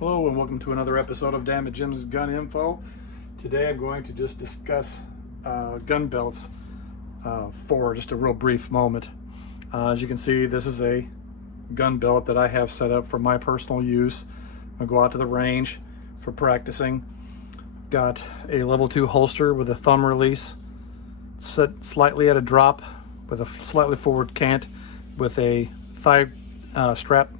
Hello and welcome to another episode of Dammit Jim's Gun Info. Today I'm going to just discuss gun belts for just a real brief moment. As you can see, this is a gun belt that I have set up for my personal use. I'm going to go out to the range for practicing. Got a level 2 holster with a thumb release, set slightly at a drop with a slightly forward cant with a thigh strap.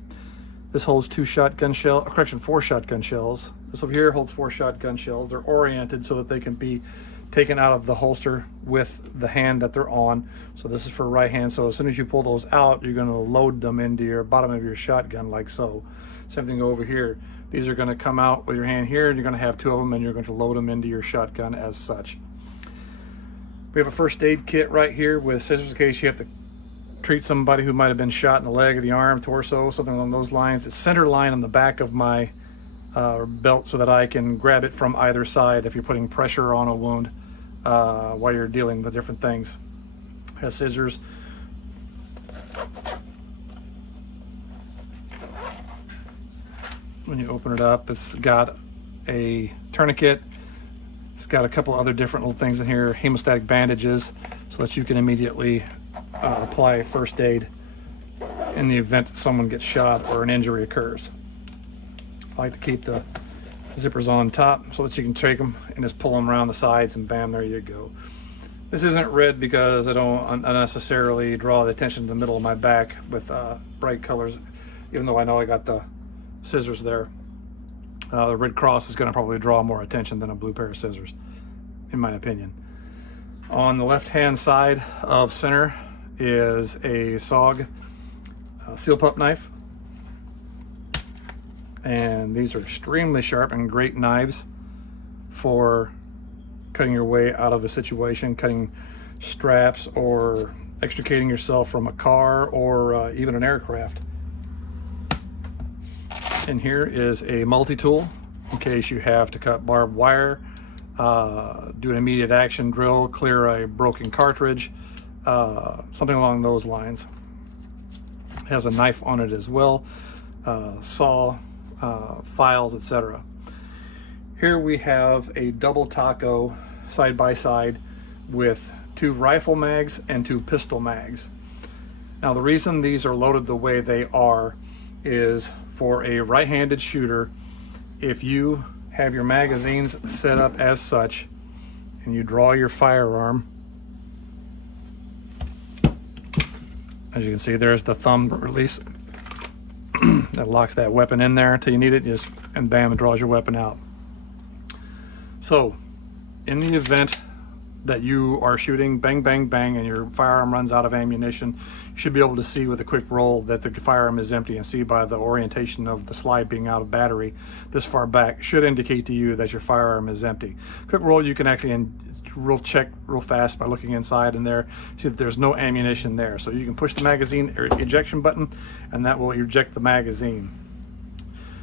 This holds 4 shotgun shells. This over here holds 4 shotgun shells. They're oriented so that they can be taken out of the holster with the hand that they're on. So this is for right hand. So as soon as you pull those out, you're going to load them into your bottom of your shotgun like so. Same thing over here. These are going to come out with your hand here, and you're going to have 2 of them, and you're going to load them into your shotgun as such. We have a first aid kit right here with scissors in case you have to treat somebody who might have been shot in the leg or the arm, torso, something along those lines. It's center line on the back of my belt so that I can grab it from either side if you're putting pressure on a wound while you're dealing with different things. It has scissors. When you open it up, it's got a tourniquet. It's got a couple other different little things in here, hemostatic bandages, so that you can immediately apply first aid in the event that someone gets shot or an injury occurs. I like to keep the zippers on top so that you can take them and just pull them around the sides, and bam, there you go. This isn't red because I don't unnecessarily draw the attention to the middle of my back with bright colors, even though I know I got the scissors there. The red cross is going to probably draw more attention than a blue pair of scissors, in my opinion. On the left hand side of center is a SOG seal pup knife, and these are extremely sharp and great knives for cutting your way out of a situation, cutting straps or extricating yourself from a car or even an aircraft. And here is a multi-tool in case you have to cut barbed wire, do an immediate action drill, clear a broken cartridge, something along those lines. It has a knife on it as well, saw, files, etc. Here we have a double taco side by side with 2 rifle mags and 2 pistol mags. Now the reason these are loaded the way they are is for a right-handed shooter. If you have your magazines set up as such and you draw your firearm, as you can see, there's the thumb release that locks that weapon in there until you need it, just and bam, it draws your weapon out. So in the event that you are shooting bang bang bang and your firearm runs out of ammunition, you should be able to see with a quick roll that the firearm is empty, and see by the orientation of the slide being out of battery this far back should indicate to you that your firearm is empty. Quick roll, you can actually check real fast by looking inside, and there see that there's no ammunition there, so you can push the magazine or ejection button and that will eject the magazine.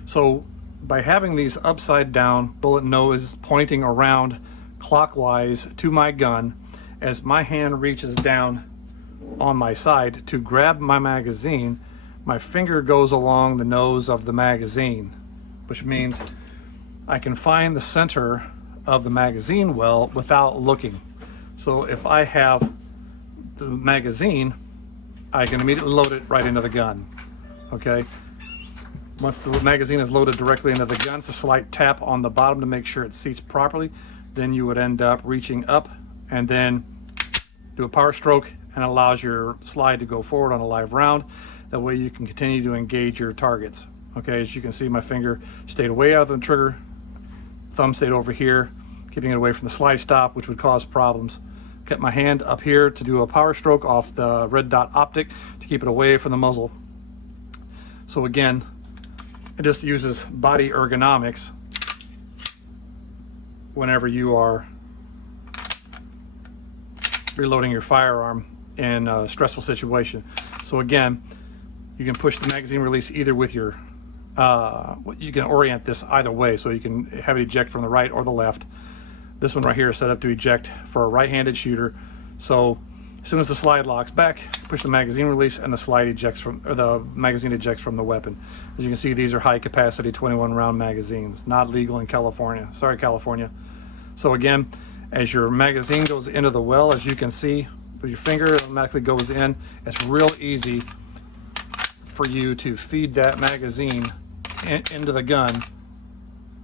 So by having these upside down, bullet nose pointing around clockwise to my gun, as my hand reaches down on my side to grab my magazine, my finger goes along the nose of the magazine, which means I can find the center of the magazine well without looking. So if I have the magazine, I can immediately load it right into the gun. Okay, once the magazine is loaded directly into the gun, it's a slight tap on the bottom to make sure it seats properly. Then you would end up reaching up and then do a power stroke, and it allows your slide to go forward on a live round. That way you can continue to engage your targets. Okay, as you can see, my finger stayed way out of the trigger, thumb stayed over here, keeping it away from the slide stop, which would cause problems. Kept my hand up here to do a power stroke off the red dot optic to keep it away from the muzzle. So again, it just uses body ergonomics whenever you are reloading your firearm in a stressful situation. So again, you can push the magazine release either with your you can orient this either way, so you can have it eject from the right or the left. This one right here is set up to eject for a right-handed shooter. So As soon as the slide locks back, push the magazine release, and the slide ejects from, or the magazine ejects from the weapon. As you can see, these are high capacity 21 round magazines, not legal in California. Sorry, California. So again, as your magazine goes into the well, as you can see, with your finger, it automatically goes in. It's real easy for you to feed that magazine into the gun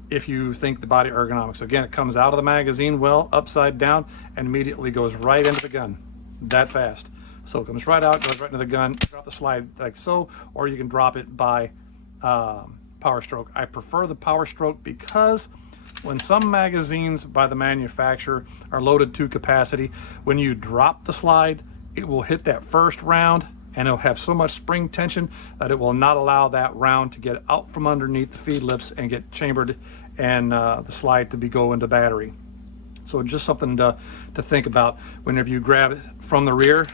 if you think the body ergonomics. So again, it comes out of the magazine well, upside down, and immediately goes right into the gun. That fast. So it comes right out, goes right into the gun, drop the slide like so, or you can drop it by power stroke. I prefer the power stroke because when some magazines by the manufacturer are loaded to capacity, when you drop the slide, it will hit that first round and it'll have so much spring tension that it will not allow that round to get out from underneath the feed lips and get chambered and the slide to go into battery. So just something to think about whenever you grab it from the rear.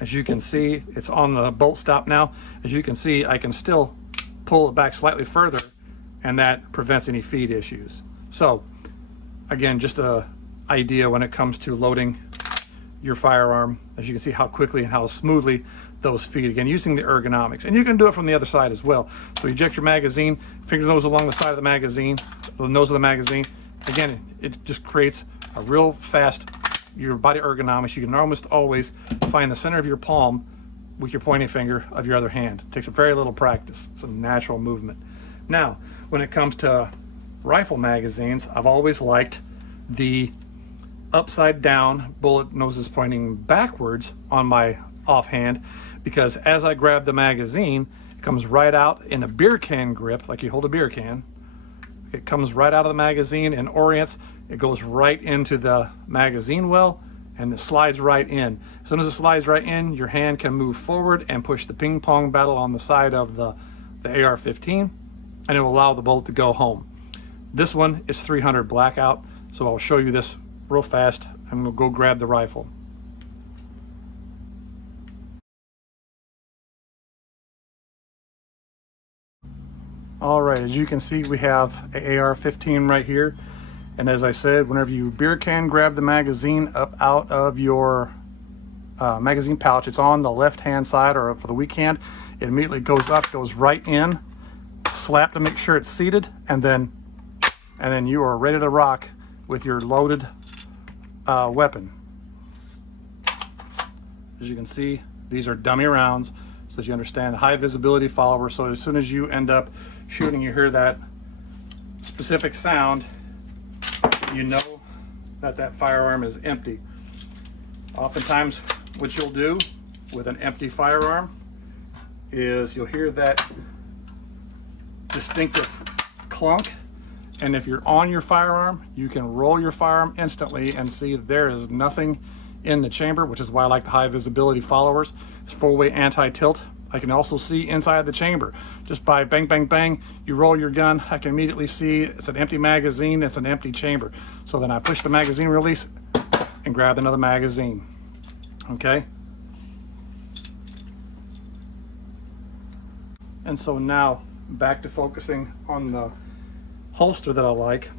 As you can see, it's on the bolt stop now. As you can see, I can still pull it back slightly further, and that prevents any feed issues. So again, just an idea when it comes to loading your firearm. As you can see how quickly and how smoothly those feed, again using the ergonomics. And you can do it from the other side as well. So eject your magazine, finger nose along the side of the magazine, the nose of the magazine. Again, it just creates a real fast, your body ergonomics. You can almost always find the center of your palm with your pointing finger of your other hand. It takes a very little practice. It's a natural movement. Now, when it comes to rifle magazines, I've always liked the upside down bullet noses pointing backwards on my offhand, because as I grab the magazine, it comes right out in a beer can grip, like you hold a beer can. It comes right out of the magazine and orients. It goes right into the magazine well, and it slides right in. As soon as it slides right in, your hand can move forward and push the ping pong battle on the side of the AR-15, and it will allow the bullet to go home. This one is 300 Blackout, so I'll show you this real fast. I'm gonna go grab the rifle. All right, as you can see, we have a AR-15 right here. And as I said, whenever you beer can grab the magazine up out of your magazine pouch, it's on the left-hand side, or for the weak hand, it immediately goes up, goes right in, slap to make sure it's seated, and then you are ready to rock with your loaded weapon. As you can see, these are dummy rounds, so that you understand high visibility follower. So as soon as you end up shooting, you hear that specific sound, you know that that firearm is empty. Oftentimes what you'll do with an empty firearm is you'll hear that distinctive clunk, and if you're on your firearm, you can roll your firearm instantly and see there is nothing in the chamber, which is why I like the high visibility followers. It's 4-way anti-tilt. I can also see inside the chamber. Just by bang, bang, bang, you roll your gun, I can immediately see it's an empty magazine, it's an empty chamber. So then I push the magazine release and grab another magazine. Okay? And so now, back to focusing on the holster that I like.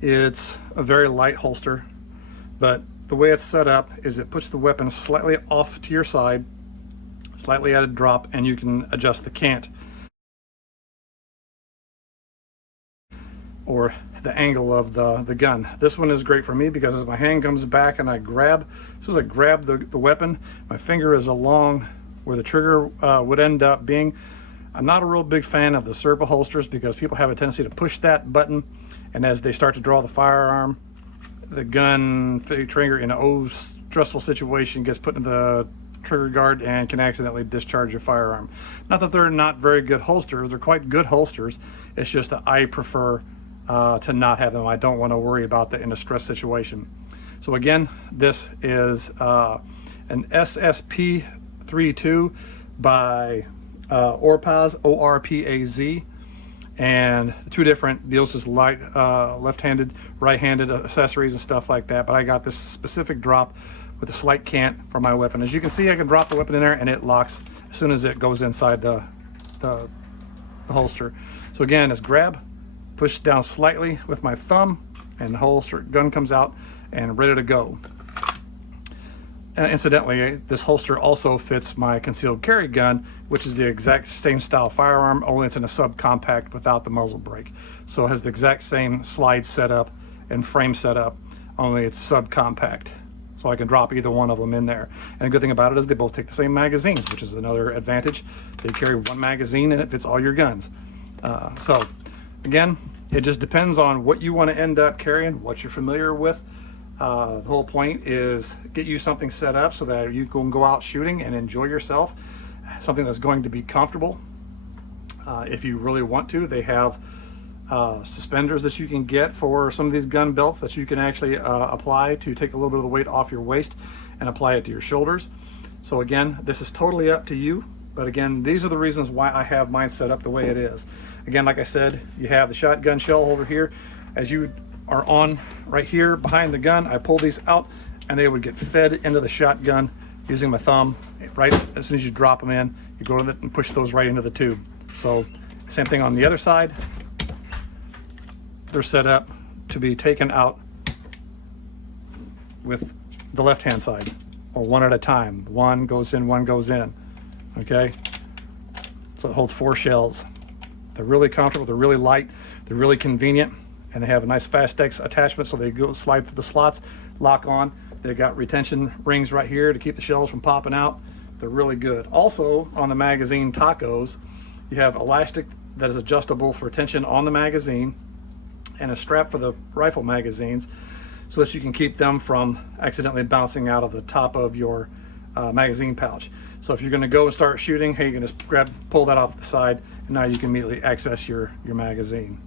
It's a very light holster, but the way it's set up is it puts the weapon slightly off to your side, slightly at a drop, and you can adjust the cant or the angle of the gun. This one is great for me because as my hand comes back and I grab, as soon as I grab the weapon, my finger is along where the trigger would end up being. I'm not a real big fan of the Serpa holsters because people have a tendency to push that button, and as they start to draw the firearm, the gun trigger in a stressful situation gets put in the trigger guard and can accidentally discharge your firearm. Not that they're not very good holsters, they're quite good holsters. It's just that I prefer to not have them. I don't want to worry about that in a stress situation. So again, this is an SSP 3.2 by Orpaz, O-R-P-A-Z, and two different deals, is light left-handed, right-handed accessories and stuff like that. But I got this specific drop with a slight cant for my weapon. As you can see, I can drop the weapon in there and it locks as soon as it goes inside the holster. So again, it's grab, push down slightly with my thumb, and the holster gun comes out and ready to go. Incidentally, this holster also fits my concealed carry gun, which is the exact same style firearm, only it's in a subcompact without the muzzle brake. So it has the exact same slide setup and frame setup, only it's subcompact. So I can drop either one of them in there. And the good thing about it is they both take the same magazines, which is another advantage. They carry one magazine and it fits all your guns. So again, it just depends on what you want to end up carrying, what you're familiar with. The whole point is get you something set up so that you can go out shooting and enjoy yourself, something that's going to be comfortable. If you really want to, they have suspenders that you can get for some of these gun belts that you can actually apply to take a little bit of the weight off your waist and apply it to your shoulders. So again, this is totally up to you, but again, these are the reasons why I have mine set up the way it is. Again, like I said, you have the shotgun shell holder here. As you are on right here behind the gun, I pull these out and they would get fed into the shotgun using my thumb. Right as soon as you drop them in, you go to it and push those right into the tube. So same thing on the other side. They're set up to be taken out with the left hand side, or one at a time. One goes in, one goes in. Okay, so it holds 4 shells. They're really comfortable, they're really light, they're really convenient, and they have a nice Fastex attachment, so they go slide through the slots, lock on. They've got retention rings right here to keep the shells from popping out. They're really good. Also, on the magazine tacos, you have elastic that is adjustable for tension on the magazine, and a strap for the rifle magazines so that you can keep them from accidentally bouncing out of the top of your magazine pouch. So if you're going to go and start shooting, hey, you can just pull that off the side, and now you can immediately access your magazine.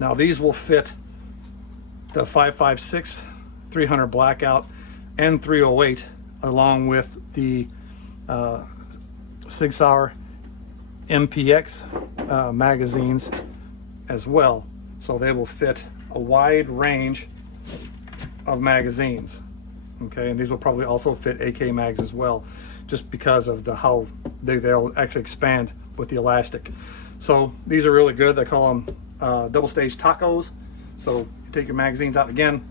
Now these will fit the 5.56, 300 Blackout, and 308, along with the Sig Sauer MPX magazines as well. So they will fit a wide range of magazines. Okay, and these will probably also fit AK mags as well, just because of how they'll actually expand with the elastic. So these are really good. They call them double stage tacos. So you take your magazines out, again,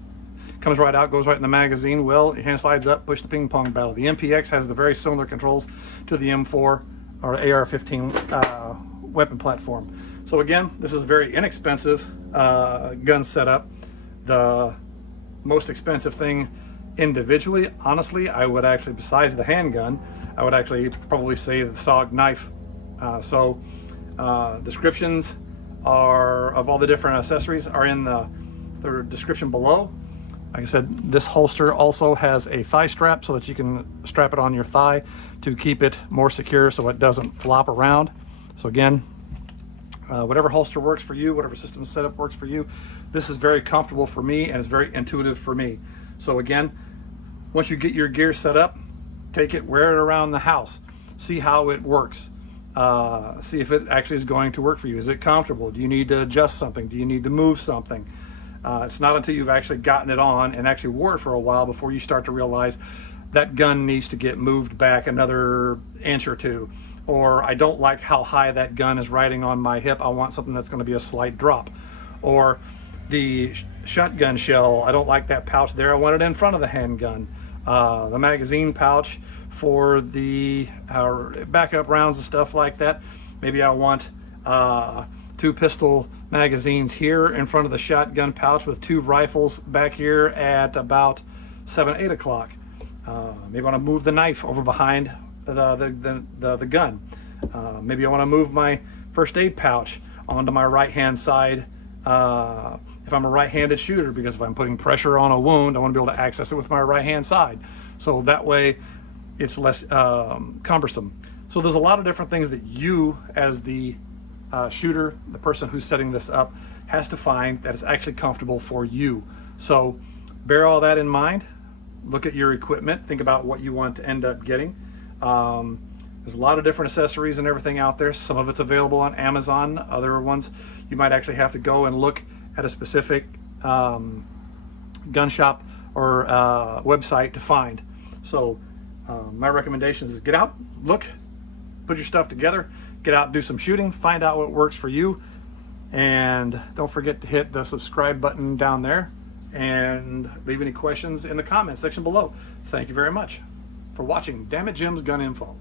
comes right out, goes right in the magazine. Well, your hand slides up, push the ping pong battle. The MPX has the very similar controls to the M4 or AR-15 weapon platform. So again, this is a very inexpensive gun setup. The most expensive thing individually, honestly, I would actually, besides the handgun, I would actually probably say the SOG knife. Descriptions of all the different accessories are in the description below. Like I said, this holster also has a thigh strap so that you can strap it on your thigh to keep it more secure so it doesn't flop around. So again, whatever holster works for you, whatever system setup works for you, this is very comfortable for me and it's very intuitive for me. So again, once you get your gear set up, take it, wear it around the house, see how it works. See if it actually is going to work for you. Is it comfortable? Do you need to adjust something? Do you need to move something? It's not until you've actually gotten it on and actually wore it for a while before you start to realize that gun needs to get moved back another inch or two. Or I don't like how high that gun is riding on my hip. I want something that's going to be a slight drop. Or the shotgun shell, I don't like that pouch there. I want it in front of the handgun. The magazine pouch for the backup rounds and stuff like that. Maybe I want 2 pistol magazines here in front of the shotgun pouch with 2 rifles back here at about 7, 8 o'clock. Maybe I want to move the knife over behind the gun. Maybe I want to move my first aid pouch onto my right hand side if I'm a right-handed shooter, because if I'm putting pressure on a wound, I want to be able to access it with my right hand side, so that way it's less cumbersome. So there's a lot of different things that you as the shooter, the person who's setting this up, has to find that is actually comfortable for you. So bear all that in mind. Look at your equipment, think about what you want to end up getting. There's a lot of different accessories and everything out there. Some of it's available on Amazon. Other ones you might actually have to go and look at a specific gun shop or website to find. So my recommendations is get out, look, put your stuff together, get out, do some shooting, find out what works for you, and don't forget to hit the subscribe button down there and leave any questions in the comment section below. Thank you very much for watching Dammit Jim's Gun Info.